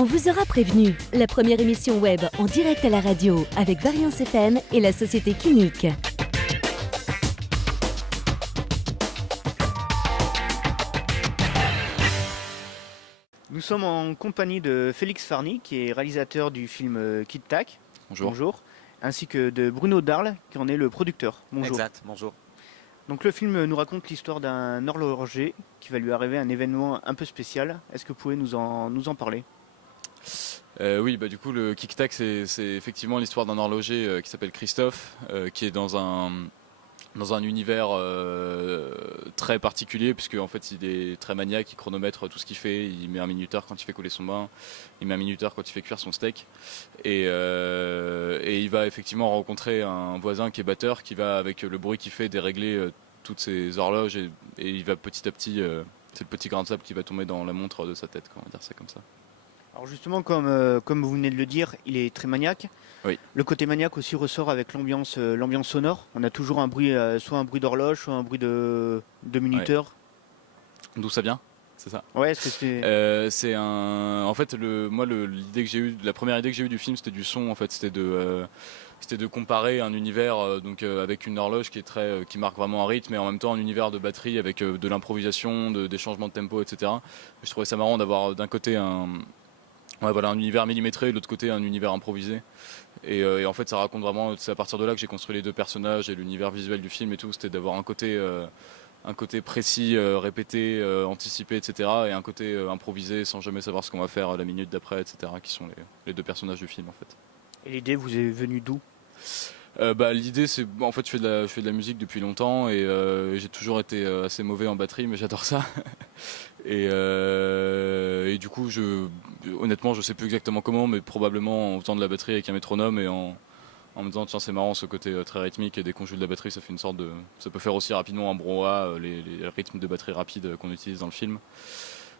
On vous aura prévenu, la première émission web en direct à la radio avec Variance FM et la société Kinic. Nous sommes en compagnie de Félix Farny, qui est réalisateur du film Kit Tac. Bonjour. Ainsi que de Bruno Darle, qui en est le producteur. Bonjour. Exact, bonjour. Donc le film nous raconte l'histoire d'un horloger qui va lui arriver un événement un peu spécial. Est-ce que vous pouvez nous en parler ? Oui, du coup, le Kit Tac, c'est effectivement l'histoire d'un horloger qui s'appelle Christophe, qui est dans un univers très particulier, puisque en fait, il est très maniaque, il chronomètre tout ce qu'il fait, il met un minuteur quand il fait couler son bain, il met un minuteur quand il fait cuire son steak, et il va effectivement rencontrer un voisin qui est batteur, qui va, avec le bruit qu'il fait, dérégler toutes ses horloges, et il va petit à petit, c'est le petit grain de sable qui va tomber dans la montre de sa tête, on va dire ça comme ça. Alors justement, comme vous venez de le dire, il est très maniaque. Oui. Le côté maniaque aussi ressort avec l'ambiance sonore. On a toujours un bruit, soit un bruit d'horloge, soit un bruit de minuteur. Ouais. D'où ça vient ? C'est ça. Ouais, est-ce que c'est... En fait, l'idée que j'ai eue, la première idée que j'ai eue du film, c'était du son. En fait, c'était de comparer un univers avec une horloge qui marque vraiment un rythme, et en même temps un univers de batterie avec de l'improvisation, des changements de tempo, etc. Je trouvais ça marrant d'avoir d'un côté un univers millimétré, et de l'autre côté un univers improvisé. Et en fait, ça raconte vraiment. C'est à partir de là que j'ai construit les deux personnages et l'univers visuel du film et tout. C'était d'avoir un côté précis, répété, anticipé, etc. et un côté improvisé sans jamais savoir ce qu'on va faire la minute d'après, etc. qui sont les deux personnages du film en fait. Et l'idée vous est venue d'où ? L'idée, c'est en fait je fais de la musique depuis longtemps, et j'ai toujours été assez mauvais en batterie, mais j'adore ça. et du coup, honnêtement, je sais plus exactement comment, mais probablement en faisant de la batterie avec un métronome et en me disant tiens, c'est marrant ce côté très rythmique, et dès qu'on joue de la batterie, ça fait une sorte de, ça peut faire aussi rapidement un brouhaha, les rythmes de batterie rapide qu'on utilise dans le film.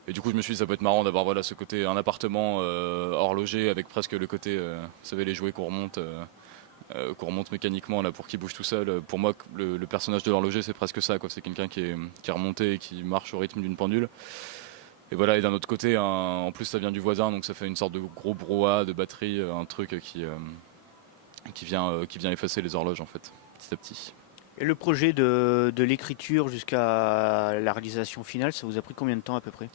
Et du coup, je me suis dit ça peut être marrant d'avoir ce côté, un appartement horloger avec presque le côté, vous savez, les jouets qu'on remonte mécaniquement là pour qu'il bouge tout seul. Pour moi, le personnage de l'horloger, c'est presque ça, quoi. C'est quelqu'un qui est remonté et qui marche au rythme d'une pendule. Et voilà, et d'un autre côté, en plus ça vient du voisin, donc ça fait une sorte de gros brouhaha de batterie, un truc qui vient effacer les horloges en fait, petit à petit. Et le projet de l'écriture jusqu'à la réalisation finale, ça vous a pris combien de temps à peu près ?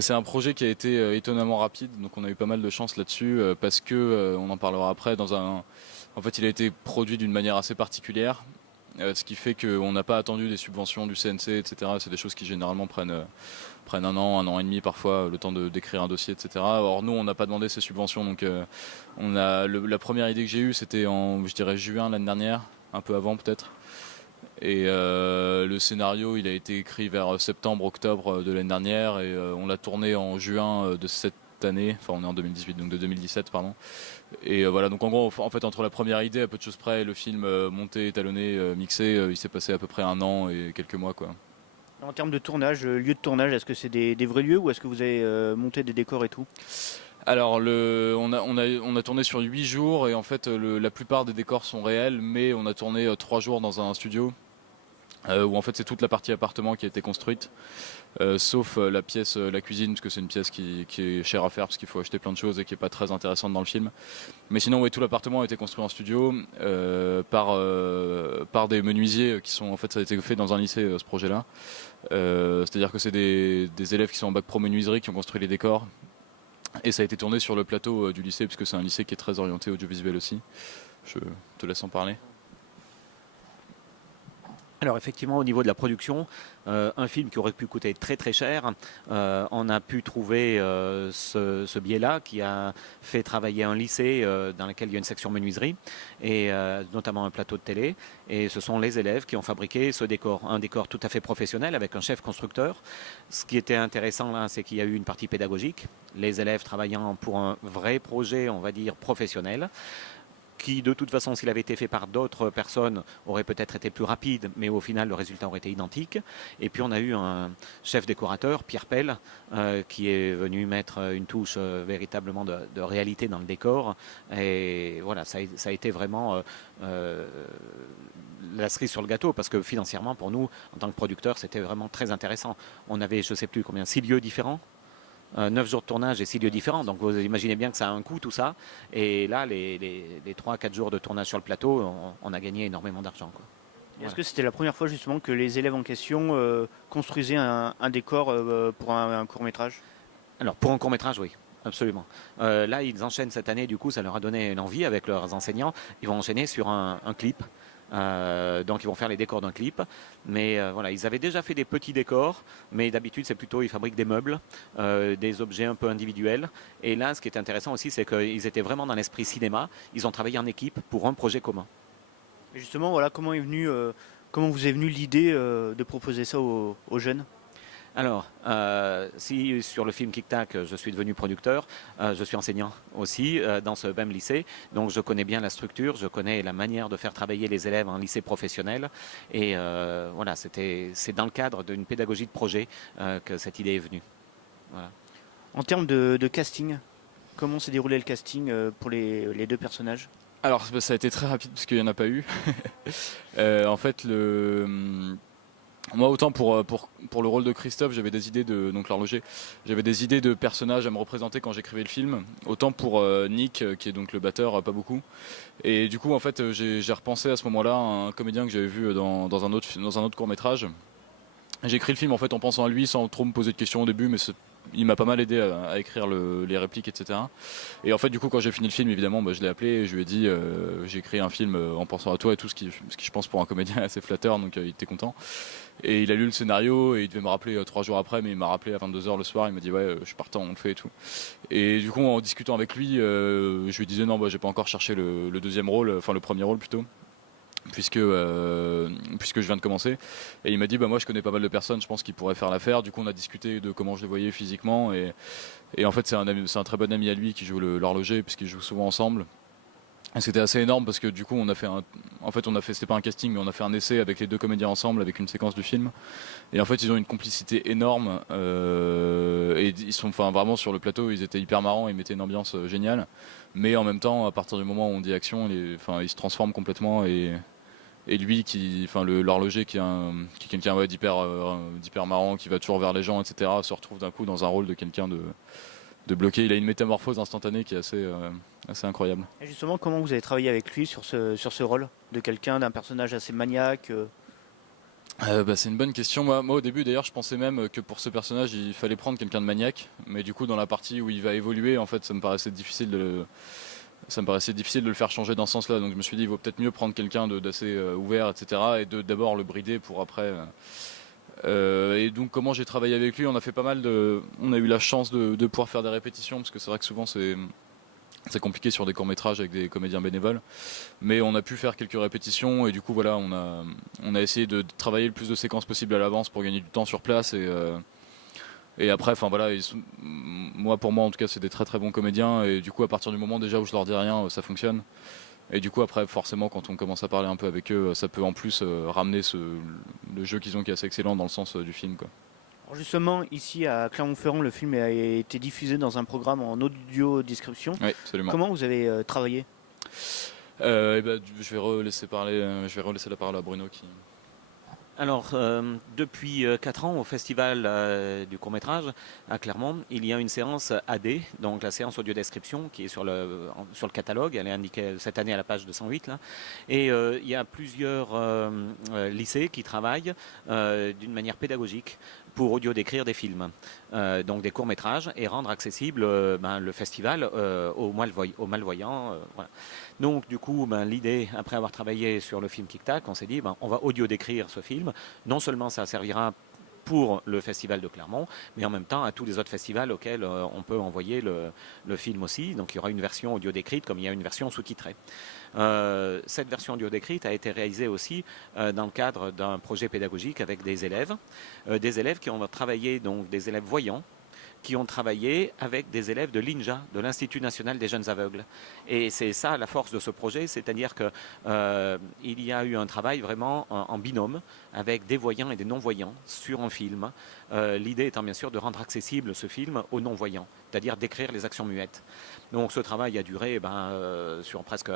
C'est un projet qui a été étonnamment rapide, donc on a eu pas mal de chance là-dessus, parce que, on en parlera après, en fait il a été produit d'une manière assez particulière, ce qui fait qu'on n'a pas attendu des subventions du CNC, etc. C'est des choses qui généralement prennent un an et demi parfois, le temps d'écrire un dossier, etc. Or nous, on n'a pas demandé ces subventions, donc la première idée que j'ai eue, c'était en, je dirais, juin l'année dernière, un peu avant peut-être. Et le scénario, il a été écrit vers septembre-octobre de l'année dernière, et on l'a tourné en juin de cette année, enfin on est en 2018, donc de 2017 pardon. Et voilà, donc en gros, en fait, entre la première idée à peu de choses près et le film monté, étalonné, mixé, il s'est passé à peu près un an et quelques mois, quoi. En termes de tournage, lieu de tournage, est-ce que c'est des vrais lieux ou est-ce que vous avez monté des décors et tout ? Alors on a tourné sur 8 jours, et en fait la plupart des décors sont réels, mais on a tourné 3 jours dans un studio où en fait c'est toute la partie appartement qui a été construite, sauf la pièce, la cuisine, parce que c'est une pièce qui est chère à faire parce qu'il faut acheter plein de choses et qui est pas très intéressante dans le film. Mais sinon, oui, tout l'appartement a été construit en studio par des menuisiers qui sont, en fait, ça a été fait dans un lycée ce projet-là. C'est-à-dire que c'est des élèves qui sont en bac pro menuiserie qui ont construit les décors. Et ça a été tourné sur le plateau du lycée, puisque c'est un lycée qui est très orienté audiovisuel aussi. Je te laisse en parler. Alors effectivement, au niveau de la production, un film qui aurait pu coûter très très cher, on a pu trouver ce biais-là qui a fait travailler un lycée dans lequel il y a une section menuiserie, et notamment un plateau de télé. Et ce sont les élèves qui ont fabriqué ce décor, un décor tout à fait professionnel avec un chef constructeur. Ce qui était intéressant là, c'est qu'il y a eu une partie pédagogique, les élèves travaillant pour un vrai projet, on va dire, professionnel, qui de toute façon, s'il avait été fait par d'autres personnes, aurait peut-être été plus rapide, mais au final, le résultat aurait été identique. Et puis on a eu un chef décorateur, Pierre Pell, qui est venu mettre une touche véritablement de réalité dans le décor. Et voilà, ça a été vraiment la cerise sur le gâteau, parce que financièrement, pour nous, en tant que producteurs, c'était vraiment très intéressant. On avait, je ne sais plus combien, 6 lieux différents 9 jours de tournage et 6 lieux différents. Donc vous imaginez bien que ça a un coût tout ça. Et là, les 3-4 jours de tournage sur le plateau, on a gagné énormément d'argent, quoi. Est-ce que c'était la première fois justement que les élèves en question construisaient un décor pour un court-métrage? Alors pour un court-métrage, oui. Absolument. Là, ils enchaînent cette année, du coup, ça leur a donné une envie avec leurs enseignants. Ils vont enchaîner sur un clip. Donc ils vont faire les décors d'un clip, mais voilà, ils avaient déjà fait des petits décors, mais d'habitude c'est plutôt ils fabriquent des meubles, des objets un peu individuels. Et là, ce qui est intéressant aussi, c'est qu'ils étaient vraiment dans l'esprit cinéma. Ils ont travaillé en équipe pour un projet commun. Et justement, voilà, comment vous est venue l'idée de proposer ça aux jeunes? Alors, si sur le film Kick Tac, je suis devenu producteur, je suis enseignant aussi dans ce même lycée. Donc, je connais bien la structure, je connais la manière de faire travailler les élèves en lycée professionnel. Et voilà, c'est dans le cadre d'une pédagogie de projet que cette idée est venue. Voilà. En termes de casting, comment s'est déroulé le casting pour les deux personnages? Alors ça a été très rapide parce qu'il n'y en a pas eu. En fait, moi autant pour le rôle de Christophe, j'avais des idées donc l'horloger, j'avais des idées de personnages à me représenter quand j'écrivais le film. Autant pour Nick, qui est donc le batteur, pas beaucoup. Et du coup, en fait, j'ai repensé à ce moment-là à un comédien que j'avais vu dans un autre court-métrage. J'ai écrit le film en fait en pensant à lui sans trop me poser de questions au début, mais il m'a pas mal aidé à écrire les répliques, etc. Et en fait, du coup, quand j'ai fini le film, évidemment, je l'ai appelé et je lui ai dit j'ai écrit un film en pensant à toi et tout, ce qui je pense pour un comédien est assez flatteur, donc il était content. Et il a lu le scénario et il devait me rappeler 3 jours après, mais il m'a rappelé à 22h le soir, il m'a dit ouais, je suis partant, on le fait et tout. Et du coup, en discutant avec lui, je lui disais non, j'ai pas encore cherché le deuxième rôle, enfin le premier rôle plutôt. Puisque je viens de commencer, et il m'a dit moi je connais pas mal de personnes, je pense qu'ils pourraient faire l'affaire. Du coup on a discuté de comment je les voyais physiquement, et en fait c'est un très bon ami à lui qui joue l'horloger, puisqu'ils jouent souvent ensemble. Et c'était assez énorme parce que du coup c'était pas un casting, mais on a fait un essai avec les deux comédiens ensemble, avec une séquence du film. Et en fait ils ont une complicité énorme, et ils sont vraiment sur le plateau, ils étaient hyper marrants, ils mettaient une ambiance géniale. Mais en même temps, à partir du moment où on dit action, ils se transforment complètement, et lui l'horloger qui est quelqu'un d'hyper marrant, qui va toujours vers les gens, etc., se retrouve d'un coup dans un rôle de quelqu'un de bloqué. Il a une métamorphose instantanée qui est assez incroyable. Et justement, comment vous avez travaillé avec lui sur ce rôle de d'un personnage assez maniaque C'est une bonne question. Moi au début d'ailleurs je pensais même que pour ce personnage il fallait prendre quelqu'un de maniaque, mais du coup dans la partie où il va évoluer, en fait ça me paraissait difficile de le faire changer dans ce sens là, donc je me suis dit il vaut peut-être mieux prendre quelqu'un d'assez ouvert, etc., et d'abord le brider pour après et donc comment j'ai travaillé avec lui, on a eu la chance de pouvoir faire des répétitions, parce que c'est vrai que souvent c'est compliqué sur des courts-métrages avec des comédiens bénévoles, mais on a pu faire quelques répétitions, et du coup voilà, on a essayé de travailler le plus de séquences possible à l'avance pour gagner du temps sur place, et après pour moi en tout cas c'est des très très bons comédiens, et du coup à partir du moment déjà où je leur dis rien, ça fonctionne. Et du coup après forcément quand on commence à parler un peu avec eux, ça peut en plus ramener le jeu qu'ils ont, qui est assez excellent dans le sens du film, quoi. Alors justement, ici à Clermont-Ferrand, le film a été diffusé dans un programme en audio description. Oui, absolument. Comment vous avez travaillé? Je vais relaisser la parole à Bruno qui... Alors, depuis 4 ans, au Festival du court-métrage à Clermont, il y a une séance AD, donc la séance audio-description, qui est sur le catalogue. Elle est indiquée cette année à la page 208. Là. Et il y a plusieurs lycées qui travaillent d'une manière pédagogique pour audio-décrire des films, donc des courts-métrages, et rendre accessible le festival aux malvoyants. Voilà. Donc du coup, l'idée, après avoir travaillé sur le film Kick Tac, on s'est dit on va audio-décrire ce film. Non seulement ça servira pour le festival de Clermont, mais en même temps à tous les autres festivals auxquels on peut envoyer le film aussi. Donc il y aura une version audio décrite comme il y a une version sous-titrée. Cette version audio décrite a été réalisée aussi dans le cadre d'un projet pédagogique avec des élèves qui ont travaillé, donc des élèves voyants, qui ont travaillé avec des élèves de l'INJA, de l'Institut national des jeunes aveugles. Et c'est ça la force de ce projet, c'est-à-dire qu'il y a eu un travail vraiment en binôme avec des voyants et des non-voyants sur un film. L'idée étant bien sûr de rendre accessible ce film aux non-voyants, c'est-à-dire d'écrire les actions muettes. Donc ce travail a duré sur presque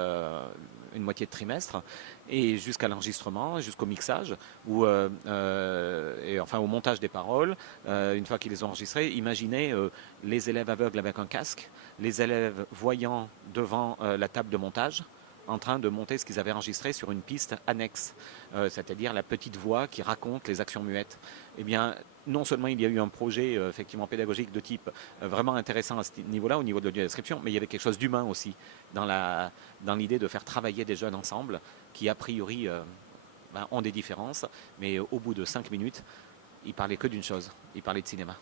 une moitié de trimestre, et jusqu'à l'enregistrement, jusqu'au mixage, et enfin au montage des paroles. Une fois qu'ils les ont enregistrées, imaginez les élèves aveugles avec un casque, les élèves voyants devant la table de montage, en train de monter ce qu'ils avaient enregistré sur une piste annexe, c'est-à-dire la petite voix qui raconte les actions muettes. Eh bien, non seulement il y a eu un projet effectivement pédagogique de type vraiment intéressant à ce niveau-là, au niveau de l'audio-description, mais il y avait quelque chose d'humain aussi dans l'idée de faire travailler des jeunes ensemble qui, a priori, ont des différences, mais au bout de 5 minutes, ils parlaient que d'une chose, ils parlaient de cinéma.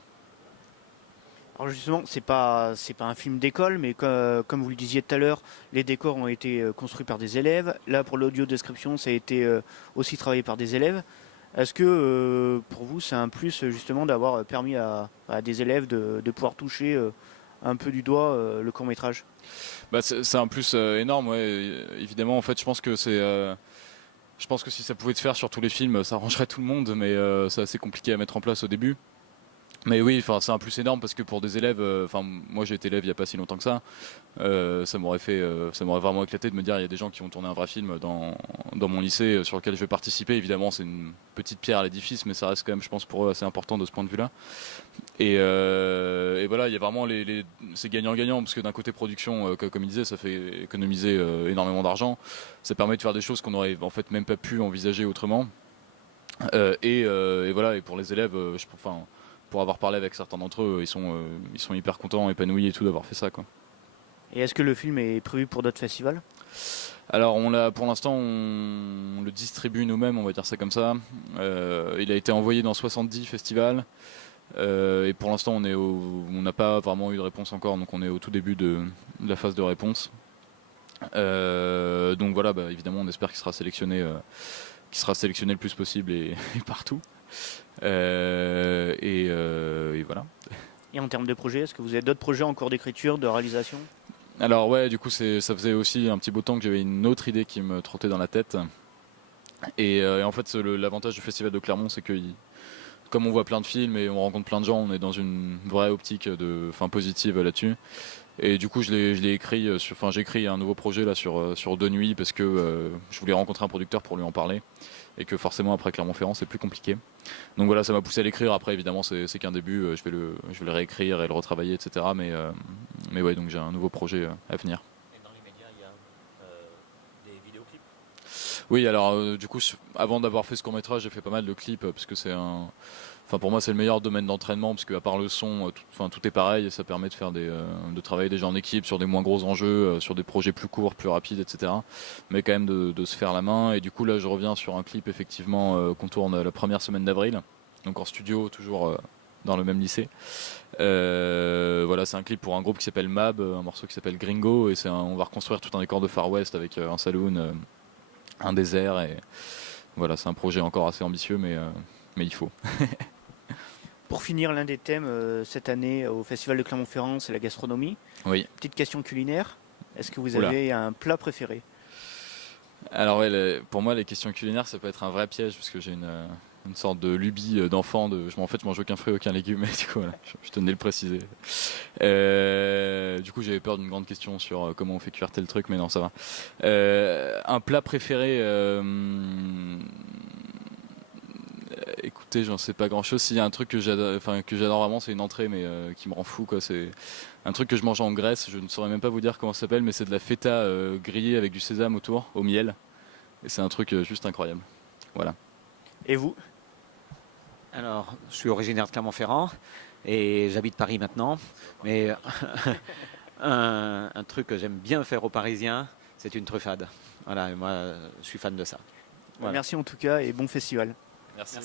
Alors justement, c'est pas un film d'école, mais comme vous le disiez tout à l'heure, les décors ont été construits par des élèves. Là, pour l'audio description, ça a été aussi travaillé par des élèves. Est-ce que pour vous, c'est un plus justement d'avoir permis à des élèves de pouvoir toucher un peu du doigt le court métrage? C'est un plus énorme, ouais. Évidemment, en fait, je pense que si ça pouvait se faire sur tous les films, ça arrangerait tout le monde, mais c'est assez compliqué à mettre en place au début. Mais oui, enfin, c'est un plus énorme parce que pour des élèves, moi j'ai été élève il n'y a pas si longtemps que ça, ça m'aurait vraiment éclaté de me dire il y a des gens qui vont tourner un vrai film dans mon lycée sur lequel je vais participer. Évidemment, c'est une petite pierre à l'édifice, mais ça reste quand même, je pense, pour eux assez important de ce point de vue-là. Et voilà, il y a vraiment c'est gagnant-gagnant parce que d'un côté production, comme il disait, ça fait économiser énormément d'argent. Ça permet de faire des choses qu'on aurait en fait même pas pu envisager autrement. Et voilà, et pour les élèves, pour avoir parlé avec certains d'entre eux, ils sont hyper contents, épanouis et tout d'avoir fait ça, quoi. Et est-ce que le film est prévu pour d'autres festivals? Alors pour l'instant on le distribue nous-mêmes, on va dire ça comme ça. Il a été envoyé dans 70 festivals et pour l'instant on n'a pas vraiment eu de réponse encore, donc on est au tout début de la phase de réponse. Donc voilà, évidemment on espère qu'il sera sélectionné le plus possible et partout. Et voilà. Et en termes de projets, est-ce que vous avez d'autres projets en cours d'écriture, de réalisation? Alors ouais, du coup ça faisait aussi un petit bout de temps que j'avais une autre idée qui me trottait dans la tête. Et en fait l'avantage du festival de Clermont, c'est que comme on voit plein de films et on rencontre plein de gens, on est dans une vraie optique positive là-dessus. Et du coup je l'ai écrit, j'ai écrit un nouveau projet là sur 2 nuits parce que je voulais rencontrer un producteur pour lui en parler. Et que forcément après Clermont-Ferrand c'est plus compliqué. Donc voilà, ça m'a poussé à l'écrire. Après évidemment c'est qu'un début, je vais le réécrire et le retravailler, etc. Mais ouais, donc j'ai un nouveau projet à venir. Et dans les médias, il y a des vidéoclips. Oui, alors du coup avant d'avoir fait ce court métrage, j'ai fait pas mal de clips parce que pour moi c'est le meilleur domaine d'entraînement parce qu'à part le son, tout est pareil et ça permet de faire de travailler déjà en équipe sur des moins gros enjeux, sur des projets plus courts, plus rapides, etc. Mais quand même de se faire la main. Et du coup là je reviens sur un clip effectivement qu'on tourne la première semaine d'avril, donc en studio toujours dans le même lycée. Voilà, c'est un clip pour un groupe qui s'appelle Mab, un morceau qui s'appelle Gringo et on va reconstruire tout un décor de Far West avec un saloon, un désert et voilà, c'est un projet encore assez ambitieux mais il faut. Pour finir, l'un des thèmes cette année au Festival de Clermont-Ferrand, c'est la gastronomie. Oui. Petite question culinaire. Est-ce que vous Oula. avez un plat préféré? Alors ouais, pour moi les questions culinaires ça peut être un vrai piège parce que j'ai une sorte de lubie d'enfant. En fait je mange aucun fruit, aucun légume, mais du coup voilà, je tenais à le préciser. Du coup j'avais peur d'une grande question sur comment on fait cuire tel truc, mais non ça va. Un plat préféré, écoutez, j'en sais pas grand chose. S'il y a un truc que j'adore vraiment, c'est une entrée, mais qui me rend fou, quoi. C'est un truc que je mange en Grèce. Je ne saurais même pas vous dire comment ça s'appelle, mais c'est de la feta grillée avec du sésame autour, au miel. Et c'est un truc juste incroyable. Voilà. Et vous? Alors, je suis originaire de Clermont-Ferrand et j'habite Paris maintenant. Mais un truc que j'aime bien faire aux Parisiens, c'est une truffade. Voilà, et moi, je suis fan de ça. Voilà. Merci en tout cas et bon festival. Merci à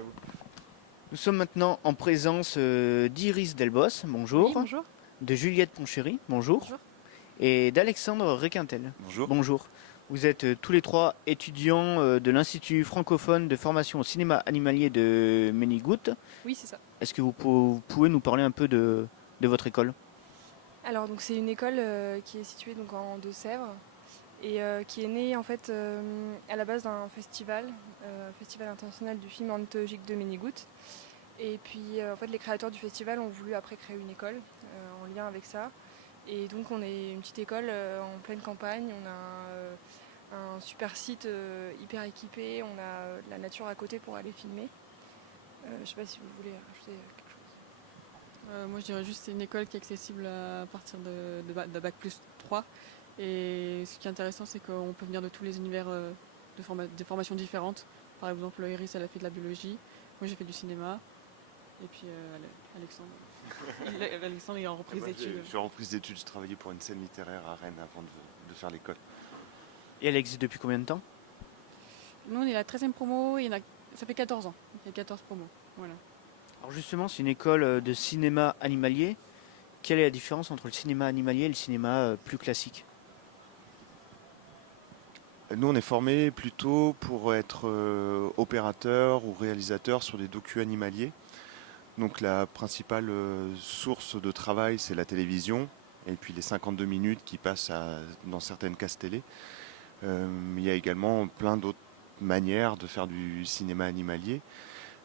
vous. Nous sommes maintenant en présence d'Iris Delbos, bonjour. Oui, bonjour. De Juliette Ponchéry, bonjour. Bonjour. Et d'Alexandre Réquintel. Bonjour. Bonjour. Vous êtes tous les trois étudiants de l'Institut francophone de formation au cinéma animalier de Ménigout. Oui, c'est ça. Est-ce que vous pouvez nous parler un peu de votre école? Alors, donc, c'est une école qui est située donc, en Deux-Sèvres et qui est née en fait à la base d'un festival, Festival international du film ornithologique de Ménigout. Et puis, en fait, les créateurs du festival ont voulu après créer une école en lien avec ça. Et donc, on est une petite école en pleine campagne. On a un super site hyper équipé. On a de la nature à côté pour aller filmer. Je ne sais pas si vous voulez rajouter quelque chose. Moi, je dirais juste que c'est une école qui est accessible à partir de bac plus 3. Et ce qui est intéressant, c'est qu'on peut venir de tous les univers de formations différentes. Par exemple, Iris, elle a fait de la biologie. Moi, j'ai fait du cinéma. Et puis Alexandre. Alexandre est en reprise d'études. Je suis en reprise d'études, je travaillais pour une scène littéraire à Rennes avant de faire l'école. Et elle existe depuis combien de temps? Nous, on est la 13e promo et ça fait 14 ans. Il y a 14 promos. Voilà. Alors justement, c'est une école de cinéma animalier. Quelle est la différence entre le cinéma animalier et le cinéma plus classique? Nous, on est formés plutôt pour être opérateur ou réalisateur sur des docus animaliers. Donc la principale source de travail, c'est la télévision, et puis les 52 minutes qui passent dans certaines cases télé. Il y a également plein d'autres manières de faire du cinéma animalier.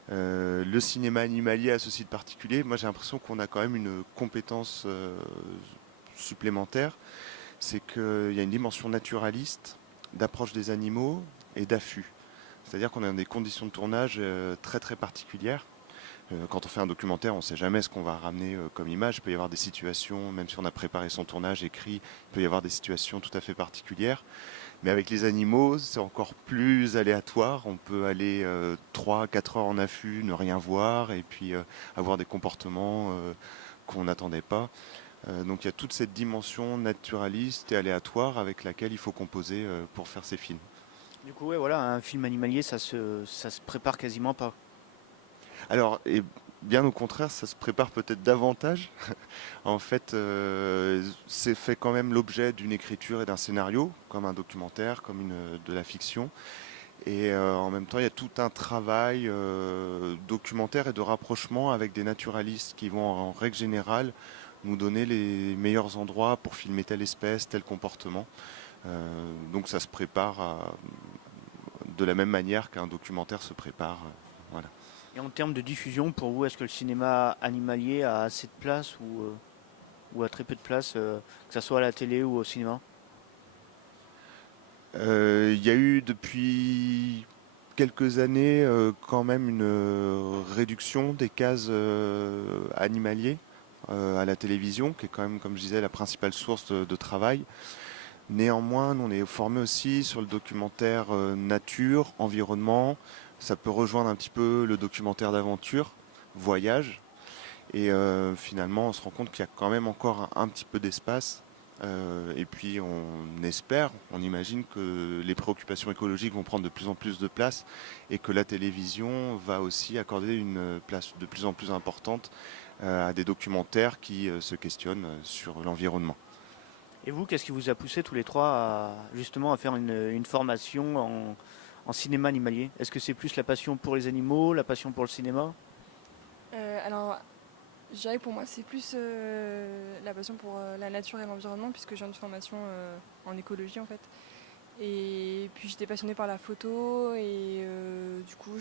Le cinéma animalier a ceci de particulier. Moi, j'ai l'impression qu'on a quand même une compétence supplémentaire. C'est qu'il y a une dimension naturaliste, d'approche des animaux et d'affût. C'est-à-dire qu'on est dans des conditions de tournage très très particulières. Quand on fait un documentaire, on ne sait jamais ce qu'on va ramener comme image. Il peut y avoir des situations, même si on a préparé son tournage écrit, il peut y avoir des situations tout à fait particulières. Mais avec les animaux, c'est encore plus aléatoire. On peut aller 3-4 heures en affût, ne rien voir, et puis avoir des comportements qu'on n'attendait pas. Donc il y a toute cette dimension naturaliste et aléatoire avec laquelle il faut composer pour faire ces films. Du coup, ouais, voilà, un film animalier, ça se prépare quasiment pas. Alors, et bien au contraire, ça se prépare peut-être davantage. En fait, c'est fait quand même l'objet d'une écriture et d'un scénario, comme un documentaire, comme de la fiction. Et en même temps, il y a tout un travail documentaire et de rapprochement avec des naturalistes qui vont en règle générale nous donner les meilleurs endroits pour filmer telle espèce, tel comportement. Donc ça se prépare de la même manière qu'un documentaire se prépare. Voilà. Et en termes de diffusion, pour vous, est-ce que le cinéma animalier a assez de place ou a très peu de place, que ce soit à la télé ou au cinéma? Il y a eu depuis quelques années quand même une réduction des cases animaliers à la télévision, qui est quand même, comme je disais, la principale source de travail. Néanmoins, nous, on est formé aussi sur le documentaire nature, environnement. Ça peut rejoindre un petit peu le documentaire d'aventure, voyage. Et finalement, on se rend compte qu'il y a quand même encore un petit peu d'espace. Et puis on espère, on imagine que les préoccupations écologiques vont prendre de plus en plus de place et que la télévision va aussi accorder une place de plus en plus importante à des documentaires qui se questionnent sur l'environnement. Et vous, qu'est-ce qui vous a poussé tous les trois justement à faire une formation en cinéma animalier? Est-ce que c'est plus la passion pour les animaux, la passion pour le cinéma? Alors, je dirais que pour moi, c'est plus la passion pour la nature et l'environnement, puisque je viens de formation en écologie en fait. Et puis j'étais passionnée par la photo et du coup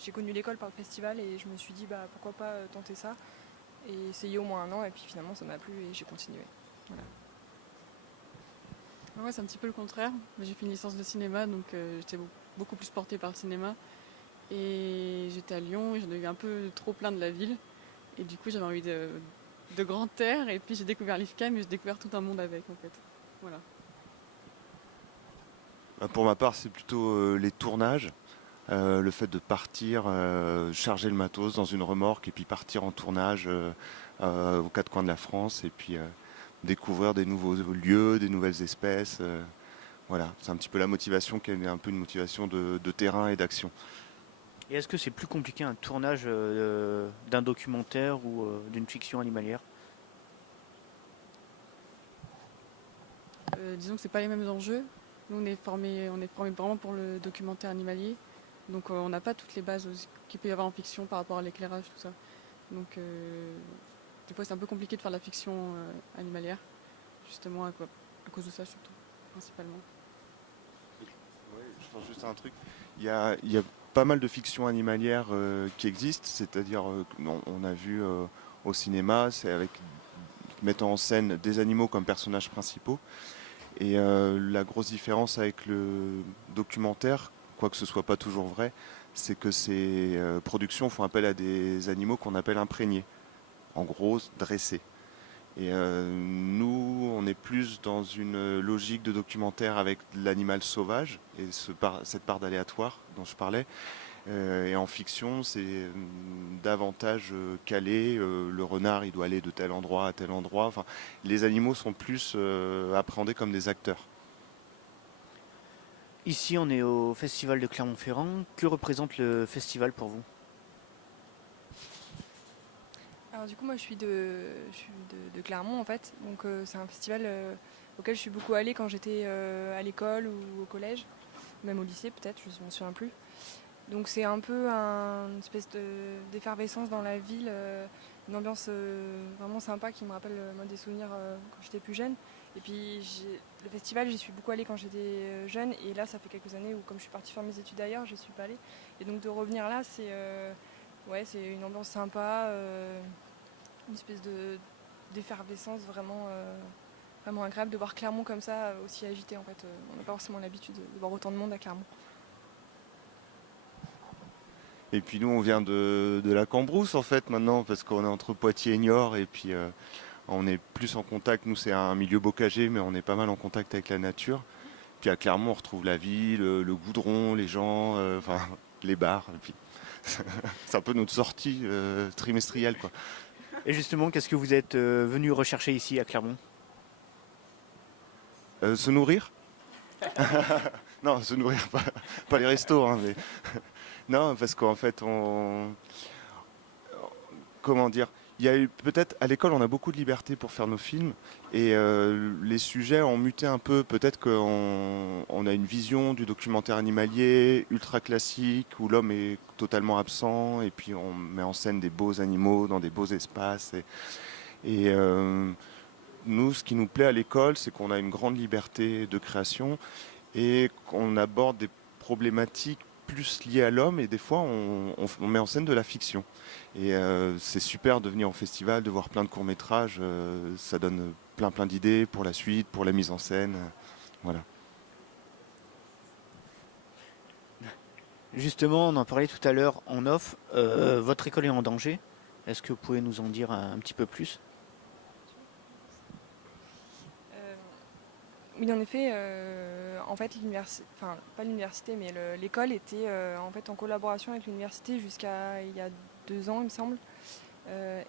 j'ai connu l'école par le festival et je me suis dit bah pourquoi pas tenter ça et essayer au moins un an et puis finalement ça m'a plu et j'ai continué. Voilà. Moi, c'est un petit peu le contraire. J'ai fait une licence de cinéma, donc j'étais beaucoup plus portée par le cinéma. Et j'étais à Lyon, et j'en ai eu un peu trop plein de la ville. Et du coup, j'avais envie de grand air. Et puis j'ai découvert l'IFCAM et j'ai découvert tout un monde avec, en fait. Voilà. Pour ma part, c'est plutôt les tournages. Le fait de partir, charger le matos dans une remorque et puis partir en tournage aux quatre coins de la France et puis découvrir des nouveaux lieux, des nouvelles espèces. Voilà, c'est un petit peu la motivation qui est un peu une motivation de terrain et d'action. Et est-ce que c'est plus compliqué un tournage d'un documentaire ou d'une fiction animalière? Disons que c'est pas les mêmes enjeux. Nous, on est formés vraiment pour le documentaire animalier. Donc on n'a pas toutes les bases qu'il peut y avoir en fiction par rapport à l'éclairage, tout ça. Donc des fois c'est un peu compliqué de faire de la fiction animalière, justement à cause de ça surtout, principalement. Ouais, je pense juste à un truc. Il y a pas mal de fictions animalières qui existent, c'est-à-dire on a vu au cinéma, c'est avec mettant en scène des animaux comme personnages principaux. Et la grosse différence avec le documentaire, quoique ce soit pas toujours vrai, c'est que ces productions font appel à des animaux qu'on appelle imprégnés, en gros dressés. Et nous, on est plus dans une logique de documentaire avec l'animal sauvage et cette part d'aléatoire dont je parlais. Et en fiction, c'est davantage calé. Le renard, il doit aller de tel endroit à tel endroit. Enfin, les animaux sont plus appréhendés comme des acteurs. Ici, on est au Festival de Clermont-Ferrand. Que représente le festival pour vous? Alors du coup, moi, je suis de Clermont, en fait. Donc c'est un festival auquel je suis beaucoup allée quand j'étais à l'école ou au collège, même au lycée peut-être, je ne me souviens plus. Donc c'est un peu une espèce d'effervescence dans la ville, une ambiance vraiment sympa qui me rappelle moi, des souvenirs quand j'étais plus jeune. Et puis le festival, j'y suis beaucoup allée quand j'étais jeune, et là ça fait quelques années où comme je suis partie faire mes études ailleurs, je suis pas allée. Et donc de revenir là, c'est une ambiance sympa, une espèce d'effervescence vraiment agréable de voir Clermont comme ça, aussi agité en fait. On n'a pas forcément l'habitude de voir autant de monde à Clermont. Et puis nous, on vient de la Cambrousse en fait maintenant, parce qu'on est entre Poitiers et Niort, et puis on est plus en contact. Nous, c'est un milieu bocager, mais on est pas mal en contact avec la nature. Puis à Clermont, on retrouve la ville, le goudron, les gens, enfin les bars. Et puis c'est un peu notre sortie trimestrielle, quoi. Et justement, qu'est-ce que vous êtes venu rechercher ici à Clermont? Se nourrir? Non, se nourrir, pas les restos, hein, mais non, parce qu'en fait, comment dire, il y a eu peut-être à l'école, on a beaucoup de liberté pour faire nos films, et les sujets ont muté un peu. Peut-être qu'on a une vision du documentaire animalier ultra classique où l'homme est totalement absent, et puis on met en scène des beaux animaux dans des beaux espaces. Et nous, ce qui nous plaît à l'école, c'est qu'on a une grande liberté de création et qu'on aborde des problématiques plus liées à l'homme, et des fois on met en scène de la fiction. Et c'est super de venir au festival, de voir plein de courts-métrages, ça donne plein d'idées pour la suite, pour la mise en scène. Voilà. Justement, on en parlait tout à l'heure en off. Votre école est en danger. Est-ce que vous pouvez nous en dire un petit peu plus? Oui, en effet, en fait, enfin pas l'université, mais l'école était en fait en collaboration avec l'université jusqu'à il y a 2 ans, il me semble.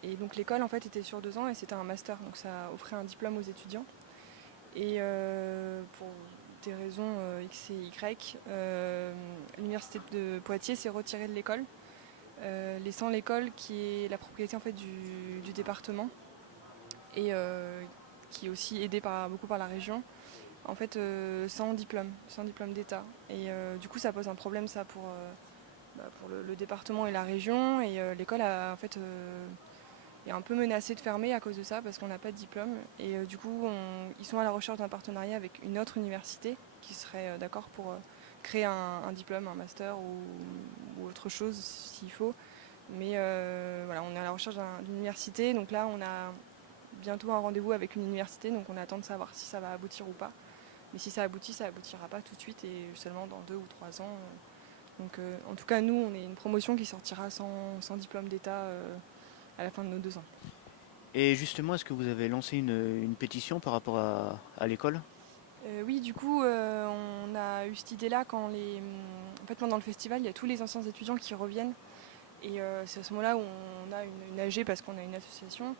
Et donc l'école en fait était sur 2 ans et c'était un master, donc ça offrait un diplôme aux étudiants. Et pour des raisons X et Y, l'université de Poitiers s'est retirée de l'école, laissant l'école qui est la propriété en fait du département et qui est aussi aidée beaucoup par la région. En fait, sans diplôme d'État. Et du coup, ça pose un problème, ça, pour le département et la région. Et l'école en fait, est un peu menacée de fermer à cause de ça, parce qu'on n'a pas de diplôme. Et du coup, ils sont à la recherche d'un partenariat avec une autre université qui serait d'accord pour créer un diplôme, un master ou autre chose, s'il faut. Mais voilà, on est à la recherche d'une université. Donc là, on a bientôt un rendez-vous avec une université. Donc on attend de savoir si ça va aboutir ou pas. Mais si ça aboutit, ça aboutira pas tout de suite et seulement dans 2 ou 3 ans. Donc en tout cas, nous, on est une promotion qui sortira sans diplôme d'État à la fin de nos 2 ans. Et justement, est-ce que vous avez lancé une pétition par rapport à l'école? Oui, du coup, on a eu cette idée-là quand en fait, pendant le festival, il y a tous les anciens étudiants qui reviennent. Et c'est à ce moment-là où on a une AG parce qu'on a une association.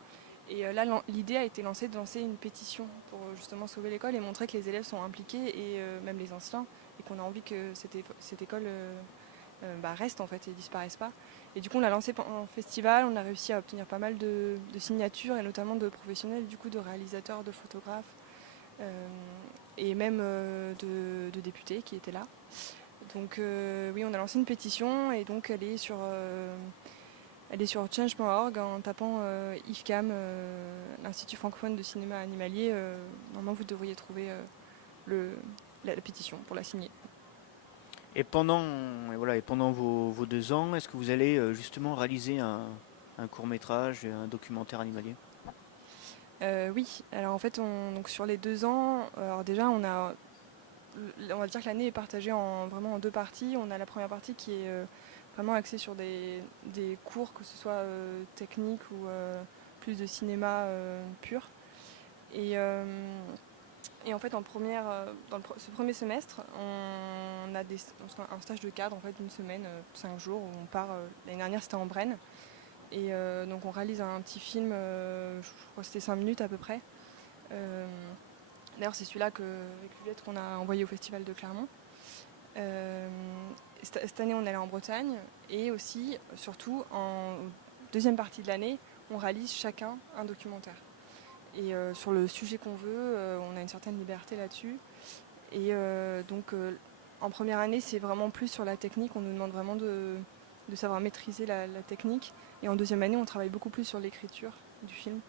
Et là, l'idée a été lancée de lancer une pétition pour justement sauver l'école et montrer que les élèves sont impliqués, et même les anciens, et qu'on a envie que cette école reste en fait et disparaisse pas. Et du coup, on l'a lancé pendant le festival, on a réussi à obtenir pas mal de signatures, et notamment de professionnels, du coup, de réalisateurs, de photographes, et même de députés qui étaient là. Donc oui, on a lancé une pétition, et donc elle est sur change.org en tapant IFCAM, l'Institut francophone de cinéma animalier. Normalement, vous devriez trouver la pétition pour la signer. Et pendant vos 2 ans, est-ce que vous allez justement réaliser un court-métrage, un documentaire animalier? Oui, alors en fait, donc sur les 2 ans, alors déjà, on va dire que l'année est partagée vraiment en 2 parties. On a la première partie qui est vraiment axée sur des cours, que ce soit techniques ou plus de cinéma pur. Et en fait, ce premier semestre, on a un stage de cadre en fait, d'une semaine, 5 jours, où on part. L'année dernière, c'était en Brenne. Et donc on réalise un petit film, je crois que c'était 5 minutes à peu près. D'ailleurs, c'est celui-là avec Juliette qu'on a envoyé au Festival de Clermont. Cette année, on est allé en Bretagne. Et aussi, surtout, en deuxième partie de l'année, on réalise chacun un documentaire. Et sur le sujet qu'on veut, on a une certaine liberté là-dessus. Et donc, en première année, c'est vraiment plus sur la technique. On nous demande vraiment de savoir maîtriser la technique. Et en deuxième année, on travaille beaucoup plus sur l'écriture du film.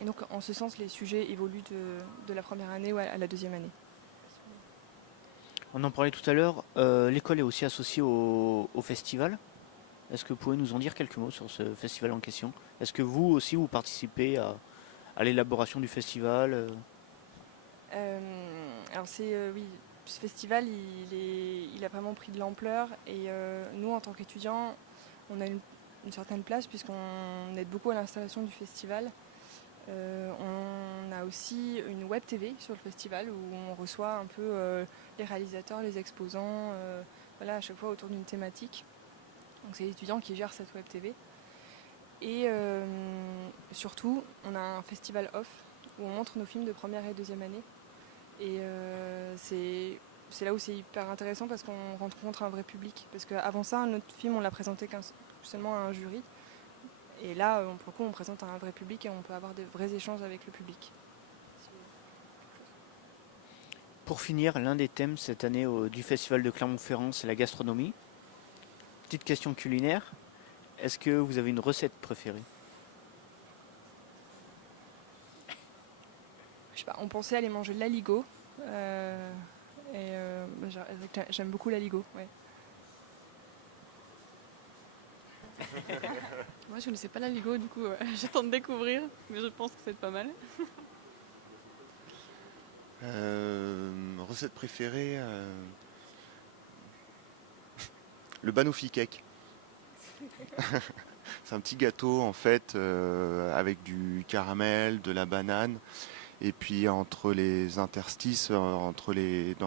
Et donc, en ce sens, les sujets évoluent de la première année à la deuxième année. On en parlait tout à l'heure, l'école est aussi associée au festival. Est-ce que vous pouvez nous en dire quelques mots sur ce festival en question? Est-ce que vous aussi, vous participez à l'élaboration du festival? Alors oui, ce festival, il a vraiment pris de l'ampleur. Et nous, en tant qu'étudiants, on a une certaine place puisqu'on aide beaucoup à l'installation du festival. On a aussi une web TV sur le festival où on reçoit un peu les réalisateurs, les exposants, voilà, à chaque fois autour d'une thématique. Donc c'est les étudiants qui gèrent cette web TV. Et surtout, on a un festival off où on montre nos films de première et deuxième année. Et c'est là où c'est hyper intéressant parce qu'on rencontre un vrai public. Parce qu'avant ça, notre film, on l'a présenté seulement à un jury. Et là, pour le coup, on présente à un vrai public et on peut avoir de vrais échanges avec le public. Pour finir, l'un des thèmes cette année du Festival de Clermont-Ferrand, c'est la gastronomie. Petite question culinaire, est-ce que vous avez une recette préférée? Je sais pas, on pensait aller manger de l'aligot. J'aime beaucoup l'aligot. Ouais. Moi, je connaissais pas l'aligot, du coup, j'attends de découvrir, mais je pense que c'est pas mal. Recette préférée, le banoffee cake. C'est un petit gâteau en fait avec du caramel, de la banane et puis entre les interstices, dans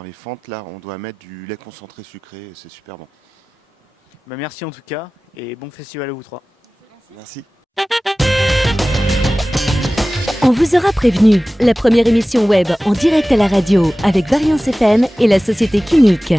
les fentes là, on doit mettre du lait concentré sucré et c'est super bon. Merci en tout cas et bon festival à vous trois. Merci. On vous aura prévenu, la première émission web en direct à la radio avec Variance FM et la société Clinique.